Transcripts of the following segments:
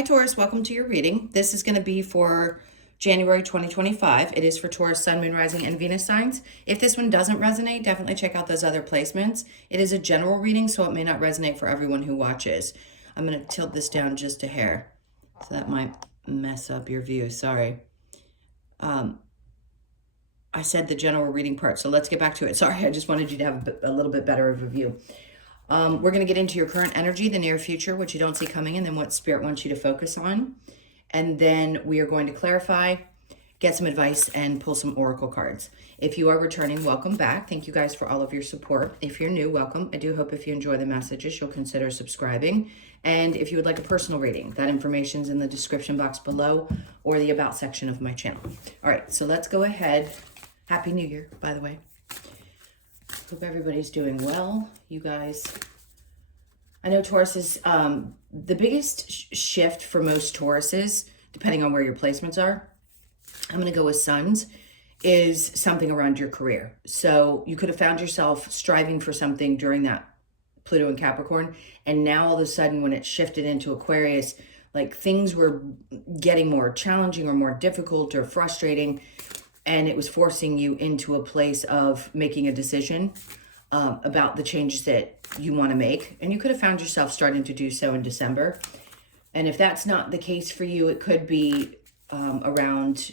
Hi Taurus, welcome to your reading. This is going to be for January 2025. It is for Taurus, Sun, Moon, Rising, and Venus signs. If this one doesn't resonate, definitely check out those other placements. It is a general reading, so it may not resonate for everyone who watches. I'm going to tilt this down just a hair, so that might mess up your view. Sorry. I said the general reading part, so let's get back to it. Sorry, I just wanted you to have a little bit better of a view. We're going to get into your current energy, the near future, what you don't see coming, and then what Spirit wants you to focus on. And then we are going to clarify, get some advice, and pull some oracle cards. If you are returning, welcome back. Thank you guys for all of your support. If you're new, welcome. I do hope if you enjoy the messages, you'll consider subscribing. And if you would like a personal reading, that information is in the description box below or the About section of my channel. All right, so let's go ahead. Happy New Year, by the way. Hope everybody's doing well, you guys. I know Taurus is the biggest shift for most Tauruses, depending on where your placements are. I'm going to go with Suns, is something around your career. So you could have found yourself striving for something during that Pluto and Capricorn, and now all of a sudden when it shifted into Aquarius, like things were getting more challenging or more difficult or frustrating, and it was forcing you into a place of making a decision about the changes that you want to make. And you could have found yourself starting to do so in December. And if that's not the case for you, it could be around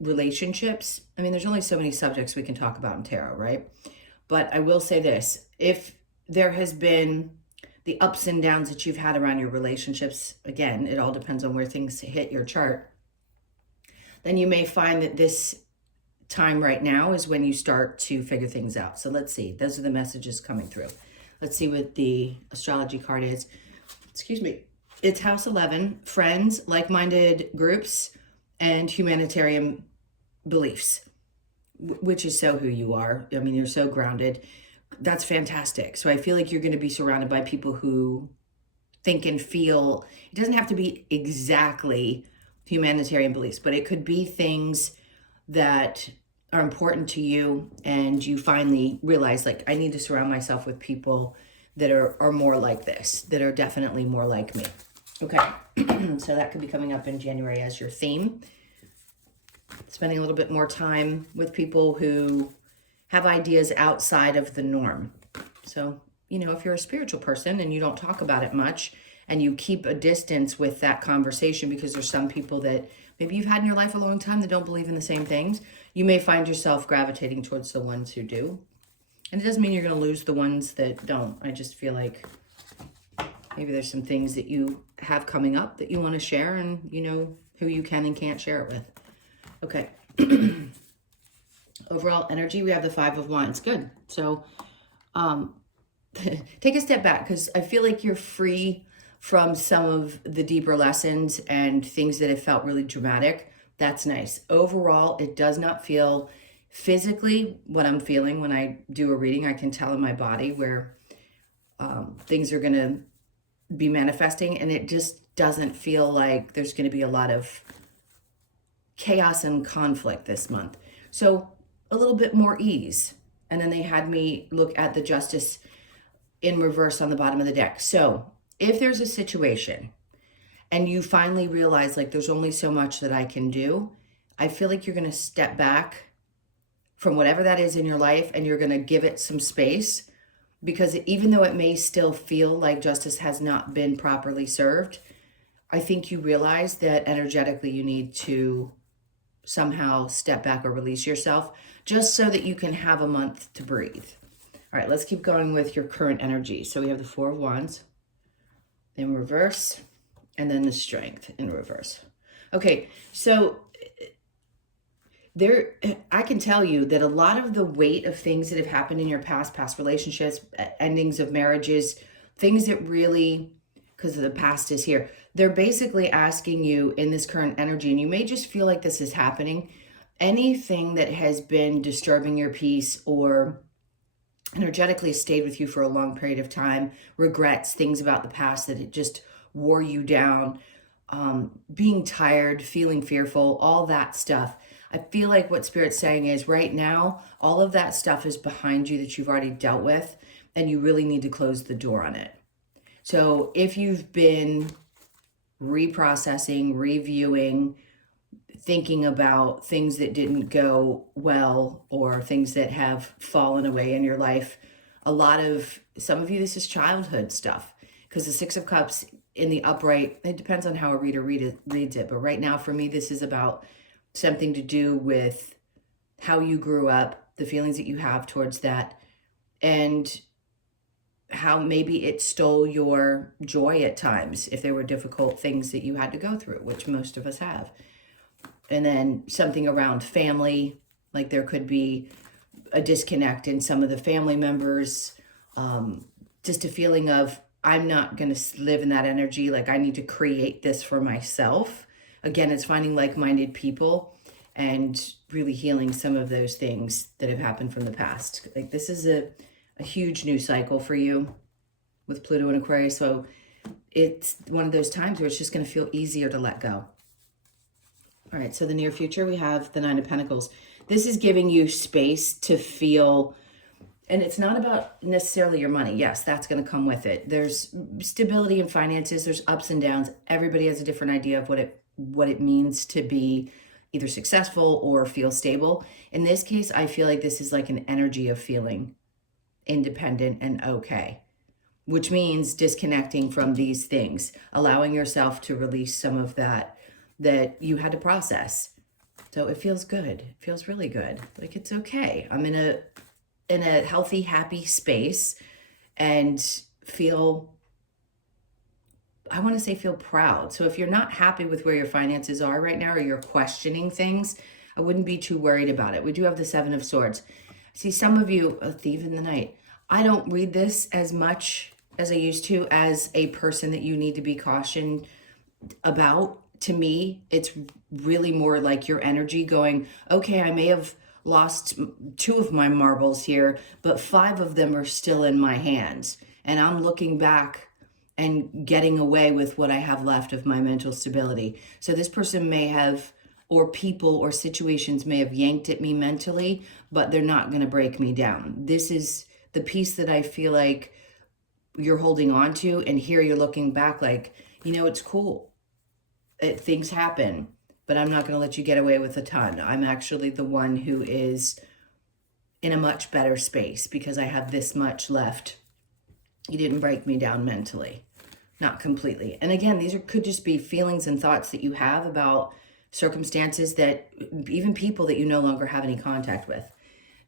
relationships. I mean, there's only so many subjects we can talk about in tarot, right? But I will say this, if there has been the ups and downs that you've had around your relationships, again, it all depends on where things hit your chart, then you may find that this time right now is when you start to figure things out. So let's see. Those are the messages coming through. Let's see what the astrology card is. Excuse me. It's House 11, friends, like-minded groups, and humanitarian beliefs, which is so who you are. I mean, you're so grounded. That's fantastic. So I feel like you're going to be surrounded by people who think and feel. It doesn't have to be exactly humanitarian beliefs, but it could be things that are important to you, and you finally realize, like, I need to surround myself with people that are more like this, that are definitely more like me. Okay, so that could be coming up in January as your theme. Spending a little bit more time with people who have ideas outside of the norm. So, you know, if you're a spiritual person and you don't talk about it much, and you keep a distance with that conversation because there's some people that maybe you've had in your life a long time that don't believe in the same things, you may find yourself gravitating towards the ones who do. And it doesn't mean you're going to lose the ones that don't. I just feel like maybe there's some things that you have coming up that you want to share, and you know who you can and can't share it with. Okay. Overall energy, we have the Five of Wands. Good. So take a step back, because I feel like you're free from some of the deeper lessons and things that have felt really dramatic. That's nice. Overall, it does not feel physically what I'm feeling when I do a reading. I can tell in my body where things are going to be manifesting, and it just doesn't feel like there's going to be a lot of chaos and conflict this month. So a little bit more ease. And then they had me look at the Justice in reverse on the bottom of the deck. So if there's a situation and you finally realize, like, there's only so much that I can do, I feel like you're going to step back from whatever that is in your life, and you're going to give it some space, because even though it may still feel like justice has not been properly served, I think you realize that energetically you need to somehow step back or release yourself, just so that you can have a month to breathe. All right, let's keep going with your current energy. So we have the Four of Wands in reverse, and then the Strength in reverse. Okay, so there, I can tell you that a lot of the weight of things that have happened in your past relationships, endings of marriages, things that really, because of the past is here, they're basically asking you in this current energy, and you may just feel like this is happening, anything that has been disturbing your peace or energetically stayed with you for a long period of time, regrets, things about the past that it just wore you down, being tired, feeling fearful, all that stuff. I feel like what Spirit's saying is right now, all of that stuff is behind you that you've already dealt with, and you really need to close the door on it. So if you've been reprocessing, reviewing, thinking about things that didn't go well or things that have fallen away in your life. Some of you, this is childhood stuff, because the Six of Cups in the upright, it depends on how a reader reads it. But right now for me, this is about something to do with how you grew up, the feelings that you have towards that, and how maybe it stole your joy at times if there were difficult things that you had to go through, which most of us have. And then something around family, like there could be a disconnect in some of the family members, just a feeling of, I'm not going to live in that energy. Like I need to create this for myself. Again, it's finding like-minded people and really healing some of those things that have happened from the past. Like this is a huge new cycle for you with Pluto and Aquarius. So it's one of those times where it's just going to feel easier to let go. All right, so the near future, we have the Nine of Pentacles. This is giving you space to feel, and it's not about necessarily your money. Yes, that's going to come with it. There's stability in finances. There's ups and downs. Everybody has a different idea of what it means to be either successful or feel stable. In this case, I feel like this is like an energy of feeling independent and okay, which means disconnecting from these things, allowing yourself to release some of that you had to process. So it feels good. It feels really good. Like it's okay. I'm in a healthy, happy space and feel proud. So if you're not happy with where your finances are right now, or you're questioning things, I wouldn't be too worried about it. We do have the Seven of Swords. See, some of you, a thief in the night. I don't read this as much as I used to as a person that you need to be cautioned about. To me, it's really more like your energy going, okay, I may have lost 2 of my marbles here, but 5 of them are still in my hands. And I'm looking back and getting away with what I have left of my mental stability. So this person may have, or people or situations may have yanked at me mentally, but they're not going to break me down. This is the piece that I feel like you're holding on to. And here you're looking back like, it's cool. Things happen, but I'm not going to let you get away with a ton. I'm actually the one who is in a much better space because I have this much left. You didn't break me down mentally, not completely. And again, these could just be feelings and thoughts that you have about circumstances that even people that you no longer have any contact with.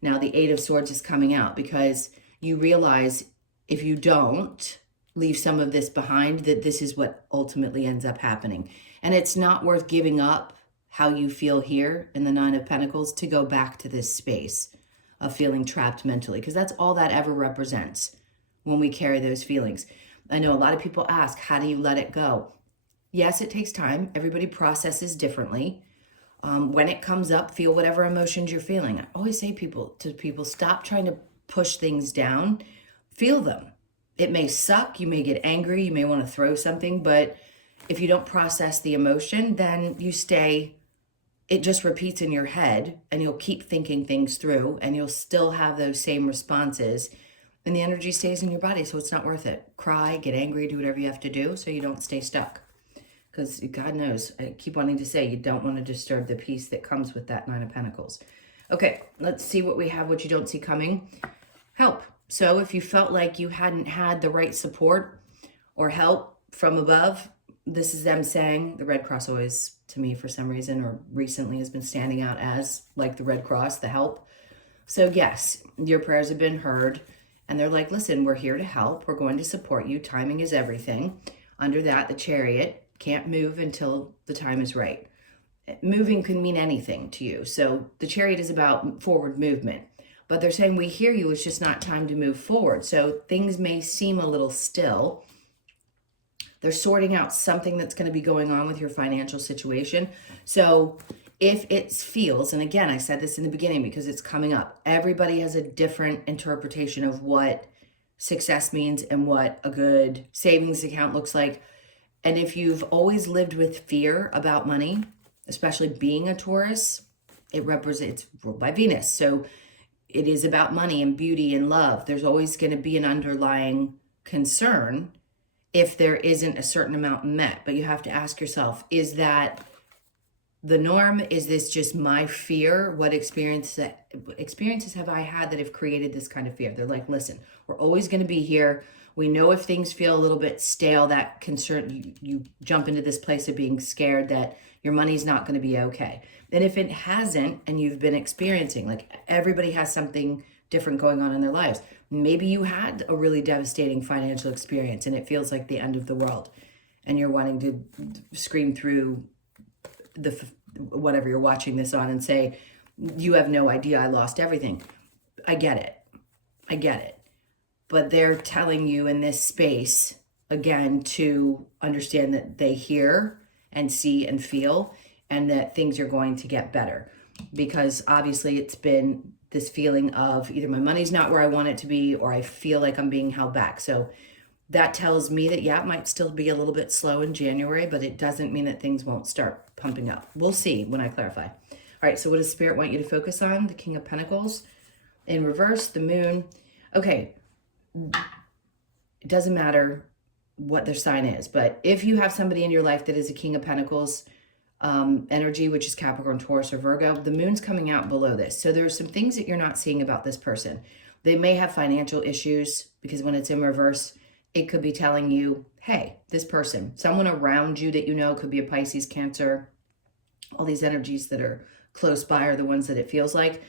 Now the Eight of Swords is coming out because you realize if you don't leave some of this behind, that this is what ultimately ends up happening. And it's not worth giving up how you feel here in the Nine of Pentacles to go back to this space of feeling trapped mentally, because that's all that ever represents when we carry those feelings. I know a lot of people ask, how do you let it go? Yes, it takes time. Everybody processes differently. When it comes up, feel whatever emotions you're feeling. I always say to people, stop trying to push things down. Feel them. It may suck. You may get angry. You may want to throw something, but if you don't process the emotion, then it just repeats in your head and you'll keep thinking things through and you'll still have those same responses and the energy stays in your body. So it's not worth it. Cry, get angry, do whatever you have to do so you don't stay stuck. Because God knows, I keep wanting to say you don't want to disturb the peace that comes with that Nine of Pentacles. Okay, let's see what we have, what you don't see coming. Help. So if you felt like you hadn't had the right support or help from above, this is them saying, the Red Cross always, to me, for some reason, or recently has been standing out as like the Red Cross, the help. So yes, your prayers have been heard. And they're like, listen, we're here to help. We're going to support you. Timing is everything. Under that, the Chariot can't move until the time is right. Moving can mean anything to you. So the Chariot is about forward movement. But they're saying, we hear you. It's just not time to move forward. So things may seem a little still. They're sorting out something that's going to be going on with your financial situation. So if it feels, and again, I said this in the beginning because it's coming up, everybody has a different interpretation of what success means and what a good savings account looks like. And if you've always lived with fear about money, especially being a Taurus, it's ruled by Venus. So it is about money and beauty and love. There's always going to be an underlying concern. if there isn't a certain amount met. But you have to ask yourself, is that the norm? Is this just my fear? What experiences have I had that have created this kind of fear? They're like, listen, we're always going to be here. We know if things feel a little bit stale, that concern, you jump into this place of being scared that your money's not going to be okay. And if it hasn't, and you've been experiencing, like everybody has something different going on in their lives. Maybe you had a really devastating financial experience and it feels like the end of the world and you're wanting to scream through whatever you're watching this on and say, you have no idea, I lost everything. I get it. But they're telling you in this space, again, to understand that they hear and see and feel, and that things are going to get better. Because obviously it's been this feeling of either my money's not where I want it to be, or I feel like I'm being held back. So that tells me that, yeah, it might still be a little bit slow in January, but it doesn't mean that things won't start pumping up. We'll see when I clarify. All right, so what does Spirit want you to focus on? The King of Pentacles in reverse, the Moon. Okay, it doesn't matter what their sign is, but if you have somebody in your life that is a King of Pentacles energy, which is Capricorn, Taurus, or Virgo, the Moon's coming out below this. So there's some things that you're not seeing about this person. They may have financial issues, because when it's in reverse, it could be telling you, hey, this person, someone around you that you know, could be a Pisces, Cancer, all these energies that are close by are the ones that it feels like.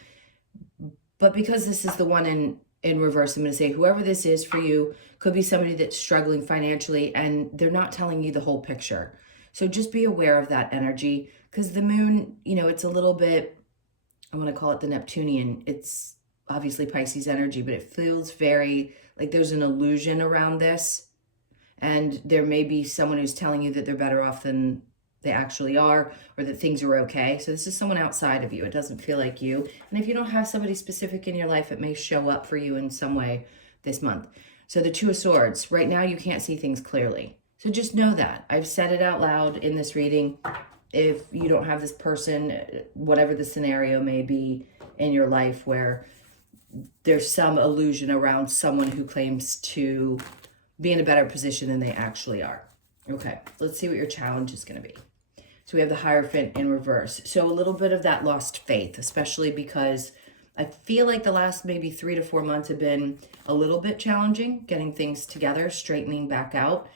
But because this is the one in reverse, I'm going to say whoever this is for you could be somebody that's struggling financially and they're not telling you the whole picture. So just be aware of that energy, because the Moon, you know, it's a little bit, I want to call it the Neptunian. It's obviously Pisces energy, but it feels very like there's an illusion around this. And there may be someone who's telling you that they're better off than they actually are, or that things are okay. So this is someone outside of you. It doesn't feel like you. And if you don't have somebody specific in your life, it may show up for you in some way this month. So the Two of Swords, right now you can't see things clearly. So just know that. I've said it out loud in this reading. If you don't have this person, whatever the scenario may be in your life where there's some illusion around someone who claims to be in a better position than they actually are. Okay, let's see what your challenge is going to be. So we have the Hierophant in reverse. So a little bit of that lost faith, especially because I feel like the last maybe 3 to 4 months have been a little bit challenging, getting things together, straightening back out.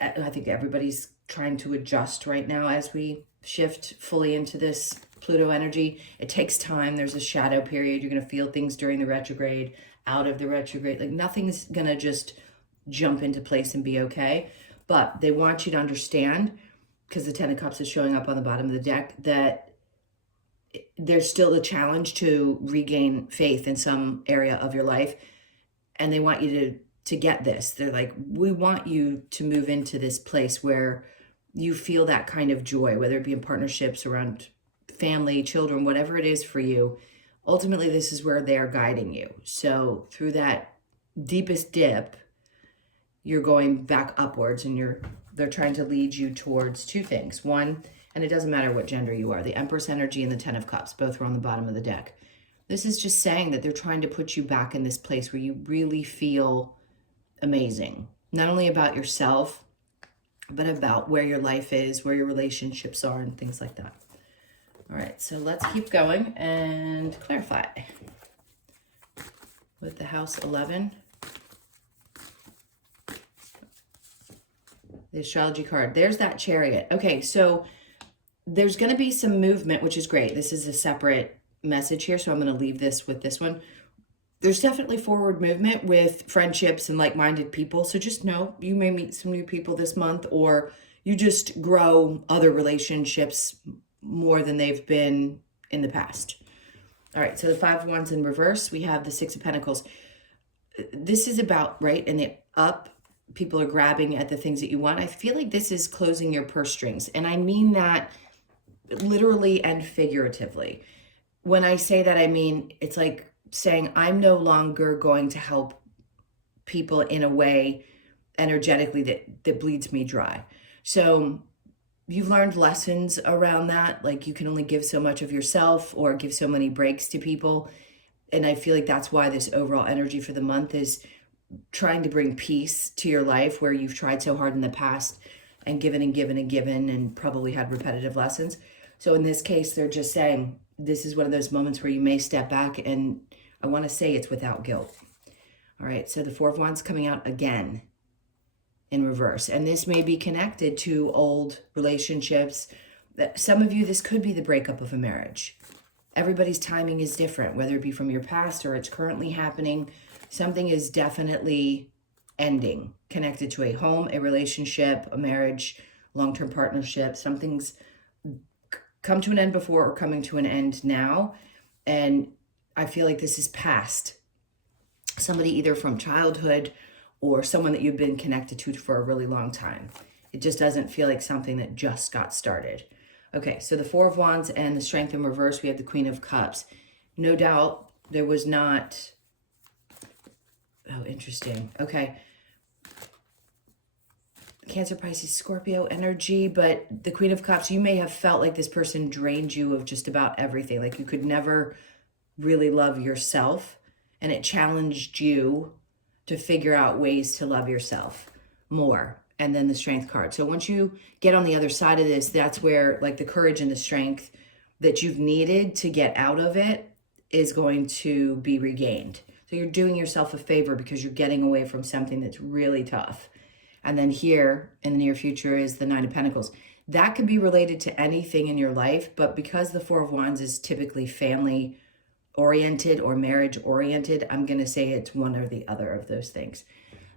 I think everybody's trying to adjust right now as we shift fully into this Pluto energy. It takes time. There's a shadow period. You're going to feel things during the retrograde, out of the retrograde. Like nothing's going to just jump into place and be okay. But they want you to understand, because the Ten of Cups is showing up on the bottom of the deck, that there's still a challenge to regain faith in some area of your life. And they want you to get this. They're like, we want you to move into this place where you feel that kind of joy, whether it be in partnerships, around family, children, whatever it is for you. Ultimately, this is where they are guiding you. So through that deepest dip, you're going back upwards, and they're trying to lead you towards two things. One, and it doesn't matter what gender you are, the Empress energy and the Ten of Cups, both are on the bottom of the deck. This is just saying that they're trying to put you back in this place where you really feel amazing, not only about yourself, but about where your life is, where your relationships are, and things like that. All right, so let's keep going and clarify with the House 11. The astrology card. There's that Chariot. Okay, so there's going to be some movement, which is great. This is a separate message here, so I'm going to leave this with this one. There's definitely forward movement with friendships and like-minded people. So just know you may meet some new people this month, or you just grow other relationships more than they've been in the past. All right, so the Five of Wands in reverse, we have the Six of Pentacles. This is about, right, in the up, people are grabbing at the things that you want. I feel like this is closing your purse strings. And I mean that literally and figuratively. When I say that, I mean, it's like saying, I'm no longer going to help people in a way energetically that bleeds me dry. So you've learned lessons around that. Like you can only give so much of yourself or give so many breaks to people. And I feel like that's why this overall energy for the month is trying to bring peace to your life where you've tried so hard in the past and given and given and given and probably had repetitive lessons. So in this case, they're just saying this is one of those moments where you may step back, and I want to say it's without guilt. All right, so the Four of Wands coming out again in reverse. And this may be connected to old relationships. Some of you, this could be the breakup of a marriage. Everybody's timing is different, whether it be from your past or it's currently happening. Something is definitely ending, connected to a home, a relationship, a marriage, long-term partnership. Something's come to an end before or coming to an end now. And I feel like this is past. Somebody either from childhood or someone that you've been connected to for a really long time. It just doesn't feel like something that just got started. Okay, so the Four of Wands and the Strength in reverse, we have the Queen of Cups. No doubt there was not... Oh, interesting. Okay. Cancer, Pisces, Scorpio energy, but the Queen of Cups, you may have felt like this person drained you of just about everything. Like you could never really love yourself, and it challenged you to figure out ways to love yourself more. And then the Strength card. So once you get on the other side of this, that's where like the courage and the strength that you've needed to get out of it is going to be regained. So you're doing yourself a favor because you're getting away from something that's really tough. And then here in the near future is the Nine of Pentacles. That could be related to anything in your life, but because the Four of Wands is typically family oriented or marriage oriented, I'm going to say it's one or the other of those things.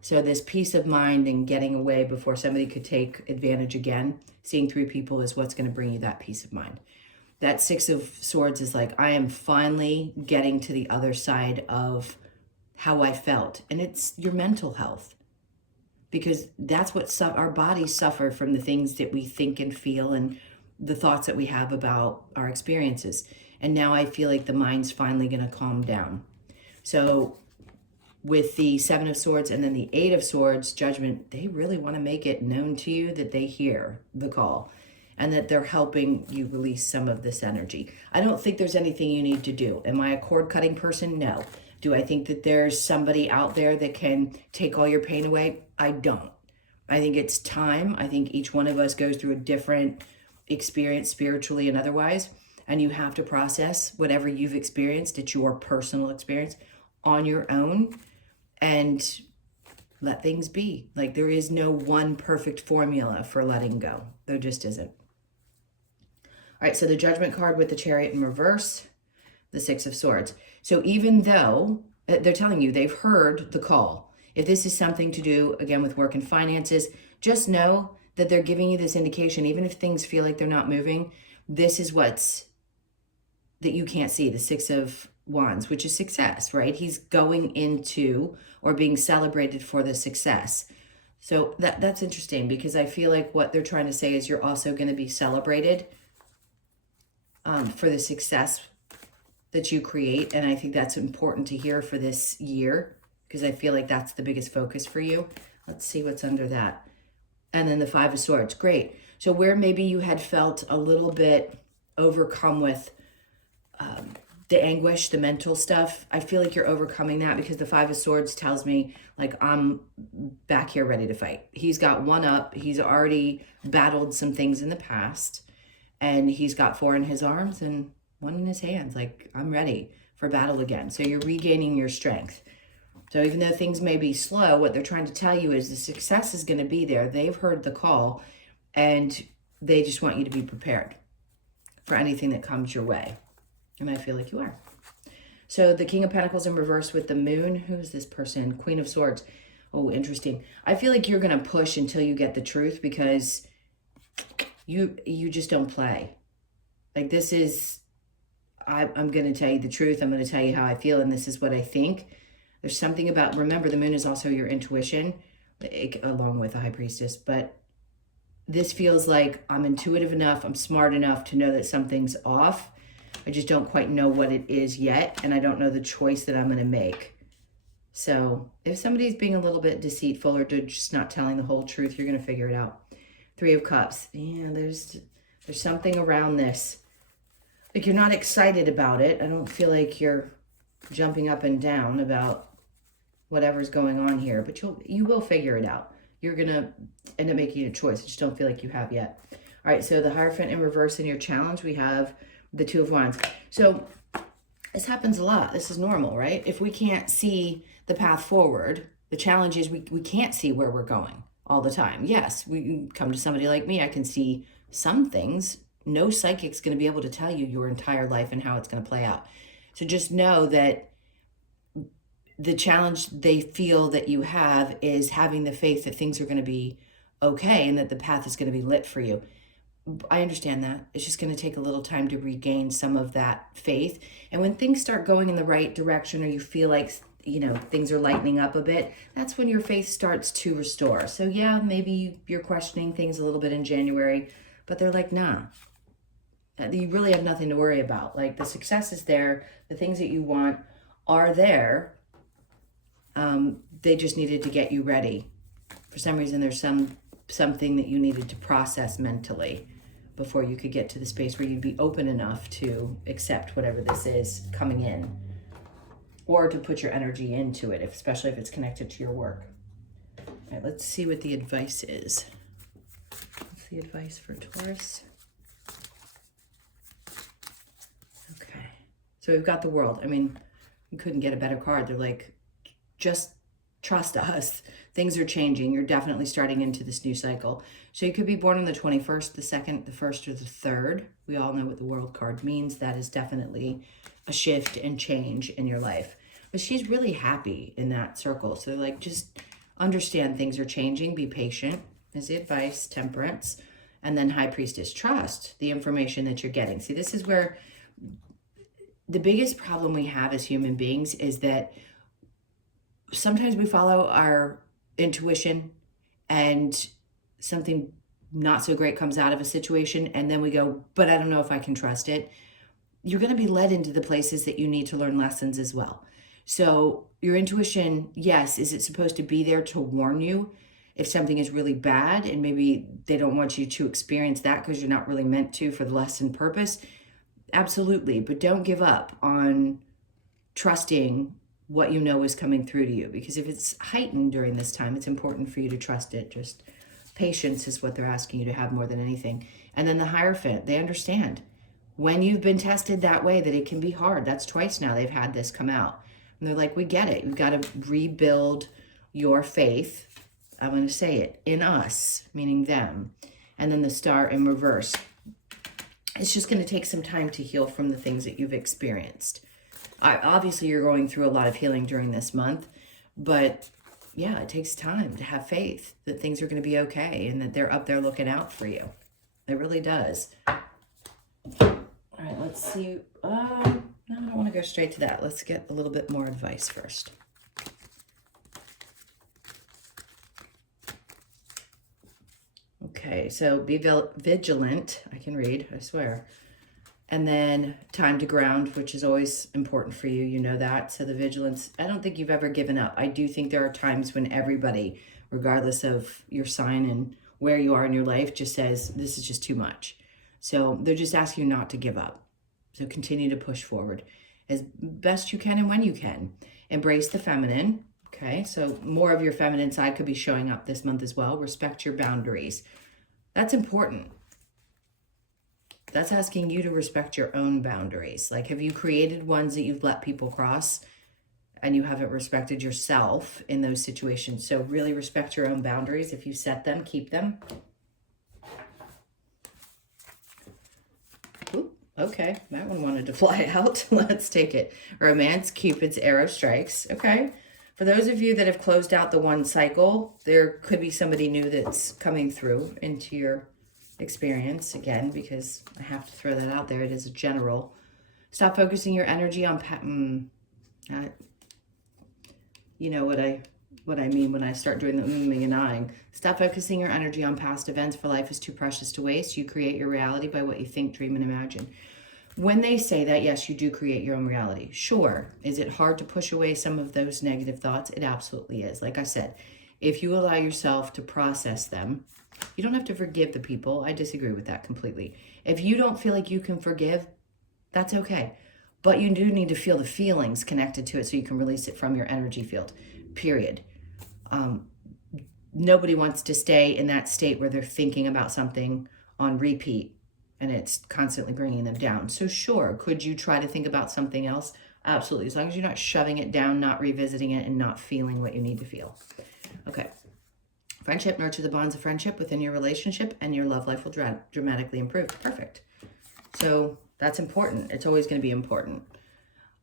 So this peace of mind and getting away before somebody could take advantage again, seeing through people is what's going to bring you that peace of mind. That Six of Swords is like, I am finally getting to the other side of how I felt. And it's your mental health. Because that's what our bodies suffer from, the things that we think and feel and the thoughts that we have about our experiences. And now I feel like the mind's finally going to calm down. So with the Seven of Swords and then the Eight of Swords, Judgment, they really want to make it known to you that they hear the call and that they're helping you release some of this energy. I don't think there's anything you need to do. Am I a cord-cutting person? No. Do I think that there's somebody out there that can take all your pain away? I don't. I think it's time. I think each one of us goes through a different experience spiritually and otherwise, and you have to process whatever you've experienced. It's your personal experience on your own and let things be. Like there is no one perfect formula for letting go. There just isn't. All right, so the Judgment card with the Chariot in reverse, the Six of Swords. So even though they're telling you they've heard the call, if this is something to do, again, with work and finances, just know that they're giving you this indication, even if things feel like they're not moving, this is what's that you can't see, the Six of Wands, which is success, right? He's going into or being celebrated for the success. So that's interesting because I feel like what they're trying to say is you're also going to be celebrated for the success that you create. And I think that's important to hear for this year because I feel like that's the biggest focus for you. Let's see what's under that. And then the Five of Swords. Great. So where maybe you had felt a little bit overcome with the anguish, the mental stuff, I feel like you're overcoming that because the Five of Swords tells me like I'm back here ready to fight. He's got one up. He's already battled some things in the past and he's got four in his arms and one in his hands. Like I'm ready for battle again. So you're regaining your strength. So even though things may be slow, what they're trying to tell you is the success is going to be there. They've heard the call and they just want you to be prepared for anything that comes your way. And I feel like you are. So the King of Pentacles in reverse with the Moon. Who's this person? Queen of Swords. Oh, interesting. I feel like you're going to push until you get the truth because you just don't play. Like this is, I'm going to tell you the truth. I'm going to tell you how I feel. And this is what I think. There's something about, remember the Moon is also your intuition along with the High Priestess. But this feels like I'm intuitive enough. I'm smart enough to know that something's off. I just don't quite know what it is yet, and I don't know the choice that I'm going to make. So if somebody's being a little bit deceitful or just not telling the whole truth, you're going to figure it out. Three of Cups. Yeah, there's something around this. Like you're not excited about it. I don't feel like you're jumping up and down about whatever's going on here, but you will figure it out. You're going to end up making a choice. I just don't feel like you have yet. All right, so the Hierophant in reverse in your challenge, we have the Two of Wands. So this happens a lot. This is normal, right? If we can't see the path forward, the challenge is we can't see where we're going all the time. Yes, we come to somebody like me, I can see some things. No psychic's going to be able to tell you your entire life and how it's going to play out. So just know that the challenge they feel that you have is having the faith that things are going to be okay and that the path is going to be lit for you. I understand that. It's just going to take a little time to regain some of that faith. And when things start going in the right direction, or you feel like, you know, things are lightening up a bit, that's when your faith starts to restore. So yeah, maybe you're questioning things a little bit in January, but they're like, nah, you really have nothing to worry about. Like, the success is there. The things that you want are there. They just needed to get you ready. For some reason, there's something that you needed to process mentally before you could get to the space where you'd be open enough to accept whatever this is coming in, or to put your energy into it, especially if it's connected to your work. All right, let's see what the advice is. What's the advice for Taurus? Okay, so we've got the World. I mean, you couldn't get a better card. They're like, just trust us. Things are changing. You're definitely starting into this new cycle. So you could be born on the 21st, the 2nd, the 1st, or the 3rd. We all know what the World card means. That is definitely a shift and change in your life. But she's really happy in that circle. So like, just understand things are changing. Be patient is the advice. Temperance. And then High Priestess. Trust the information that you're getting. See, this is where the biggest problem we have as human beings is that sometimes we follow our intuition and something not so great comes out of a situation, and then we go, but I don't know if I can trust it. You're going to be led into the places that you need to learn lessons as well. So your intuition, yes, is it supposed to be there to warn you if something is really bad, and maybe they don't want you to experience that because you're not really meant to for the lesson purpose? Absolutely, but don't give up on trusting what you know is coming through to you, because if it's heightened during this time, it's important for you to trust it. Just patience is what they're asking you to have more than anything. And then the Hierophant, they understand when you've been tested that way that it can be hard. That's twice now they've had this come out. And they're like, we get it. You've got to rebuild your faith. I'm going to say it, in us, meaning them. And then the Star in reverse. It's just going to take some time to heal from the things that you've experienced. Obviously, you're going through a lot of healing during this month, but yeah, it takes time to have faith that things are going to be okay and that they're up there looking out for you. It really does. All right, let's see. No, I don't want to go straight to that. Let's get a little bit more advice first. Okay, so be vigilant. I can read, I swear. And then time to ground, which is always important for you. You know that. So the vigilance, I don't think you've ever given up. I do think there are times when everybody, regardless of your sign and where you are in your life, just says, this is just too much. So they're just asking you not to give up. So continue to push forward as best you can and when you can. Embrace the feminine. Okay, so more of your feminine side could be showing up this month as well. Respect your boundaries. That's important. That's asking you to respect your own boundaries. Like, have you created ones that you've let people cross and you haven't respected yourself in those situations? So really respect your own boundaries. If you set them, keep them. Ooh, okay, that one wanted to fly out. Let's take it. Romance, Cupid's arrow strikes. Okay. For those of you that have closed out the one cycle, there could be somebody new that's coming through into your experience again, because I have to throw that out there. It is a general. Stop focusing your energy on you know what I mean when I start doing the and ahhing. Stop focusing your energy on past events, for life is too precious to waste. You create your reality by what you think, dream, and imagine. When they say that, yes, you do create your own reality. Sure. Is it hard to push away some of those negative thoughts? It absolutely is. Like I said, if you allow yourself to process them, you don't have to forgive the people. I disagree with that completely. If you don't feel like you can forgive, that's okay. But you do need to feel the feelings connected to it so you can release it from your energy field. period. Nobody wants to stay in that state where they're thinking about something on repeat and it's constantly bringing them down. So sure, could you try to think about something else? Absolutely, as long as you're not shoving it down, not revisiting it, and not feeling what you need to feel. Okay. Friendship, nurture the bonds of friendship within your relationship and your love life will dramatically improve. Perfect. So that's important. It's always going to be important.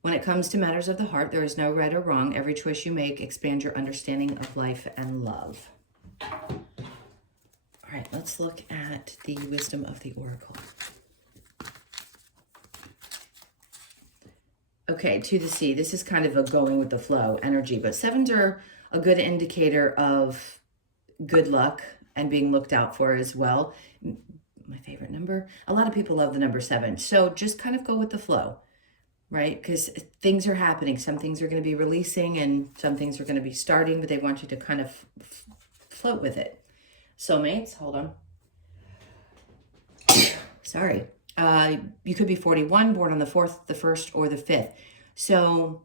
When it comes to matters of the heart, there is no right or wrong. Every choice you make expands your understanding of life and love. All right, let's look at the wisdom of the oracle. Okay, to the sea. This is kind of a going with the flow energy, but sevens are a good indicator of good luck and being looked out for as well. My favorite number. A lot of people love the number 7. So just kind of go with the flow, right? Because things are happening. Some things are going to be releasing and some things are going to be starting, but they want you to kind of float with it. Soulmates, hold on. Sorry. You could be 41, born on the 4th, the 1st, or the 5th. So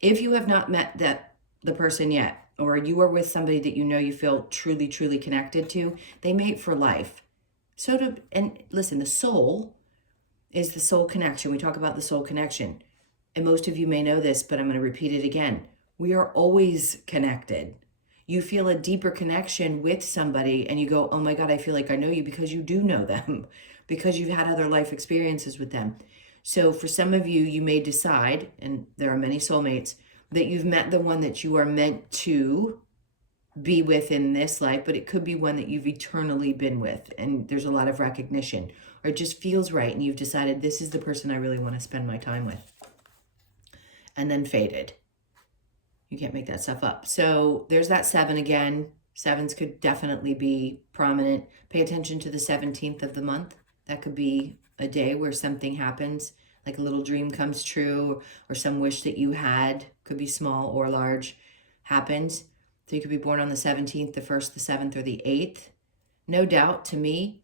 if you have not met the person yet, or you are with somebody that you know you feel truly, truly connected to, they mate for life. And listen, the soul is the soul connection. We talk about the soul connection. And most of you may know this, but I'm going to repeat it again. We are always connected. You feel a deeper connection with somebody and you go, oh my God, I feel like I know you, because you do know them, because you've had other life experiences with them. So for some of you, you may decide, and there are many soulmates, that you've met the one that you are meant to be with in this life, but it could be one that you've eternally been with, and there's a lot of recognition, or it just feels right, and you've decided this is the person I really want to spend my time with, and then faded. You can't make that stuff up. So there's that 7 again. 7s could definitely be prominent. Pay attention to the 17th of the month. That could be a day where something happens, like a little dream comes true, or some wish that you had, could be small or large, happens. So you could be born on the 17th, the 1st, the 7th, or the 8th. No doubt, to me,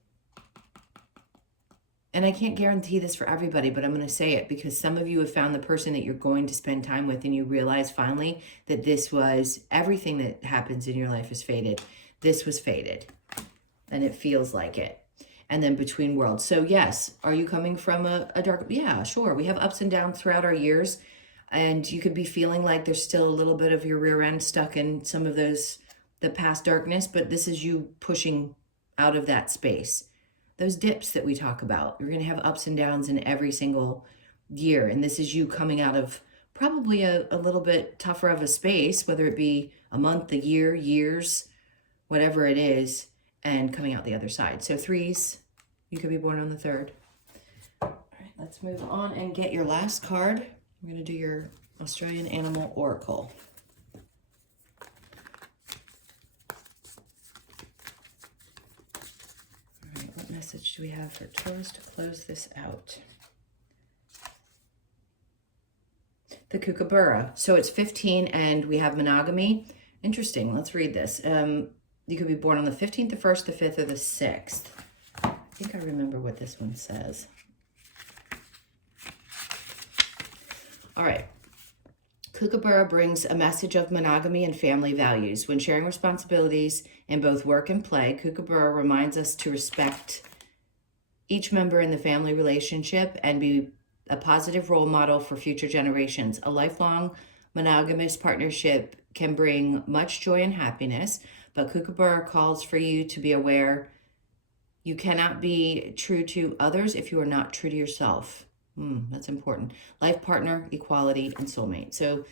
and I can't guarantee this for everybody, but I'm going to say it because some of you have found the person that you're going to spend time with, and you realize finally that this was everything that happens in your life is fated. This was fated, and it feels like it. And then between worlds. So yes, are you coming from a dark? Yeah, sure. We have ups and downs throughout our years. And you could be feeling like there's still a little bit of your rear end stuck in some of the past darkness. But this is you pushing out of that space. Those dips that we talk about. You're going to have ups and downs in every single year. And this is you coming out of probably a little bit tougher of a space, whether it be a month, a year, years, whatever it is, and coming out the other side. So 3s, you could be born on the 3rd. All right, let's move on and get your last card. We're going to do your Australian Animal Oracle. All right, what message do we have for Taurus to close this out? The Kookaburra. So it's 15 and we have monogamy. Interesting. Let's read this. You could be born on the 15th, the 1st, the 5th, or the 6th. I think I remember what this one says. All right. Kookaburra brings a message of monogamy and family values. When sharing responsibilities in both work and play, Kookaburra reminds us to respect each member in the family relationship and be a positive role model for future generations. A lifelong monogamous partnership can bring much joy and happiness, but Kookaburra calls for you to be aware you cannot be true to others if you are not true to yourself. That's important. Life partner, equality, and soulmate. So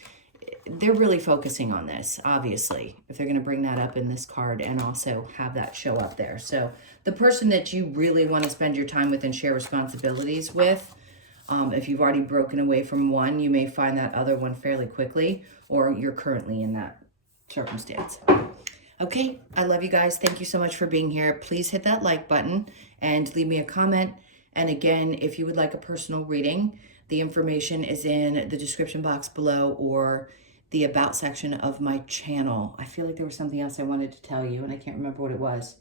they're really focusing on this, obviously, if they're going to bring that up in this card and also have that show up there. So the person that you really want to spend your time with and share responsibilities with, if you've already broken away from one, you may find that other one fairly quickly, or you're currently in that circumstance. Okay, I love you guys. Thank you so much for being here. Please hit that like button and leave me a comment. And again, if you would like a personal reading, the information is in the description box below or the about section of my channel. I feel like there was something else I wanted to tell you and I can't remember what it was.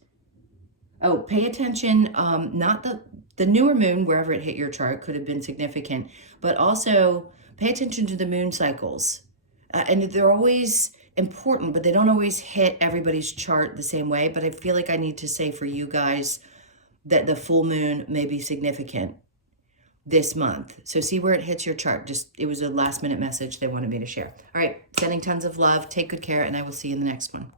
Oh, pay attention, not the newer moon, wherever it hit your chart, could have been significant, but also pay attention to the moon cycles. And they're always important, but they don't always hit everybody's chart the same way. But I feel like I need to say for you guys that the full moon may be significant this month. So see where it hits your chart. Just, it was a last minute message they wanted me to share. All right, sending tons of love. Take good care, and I will see you in the next one.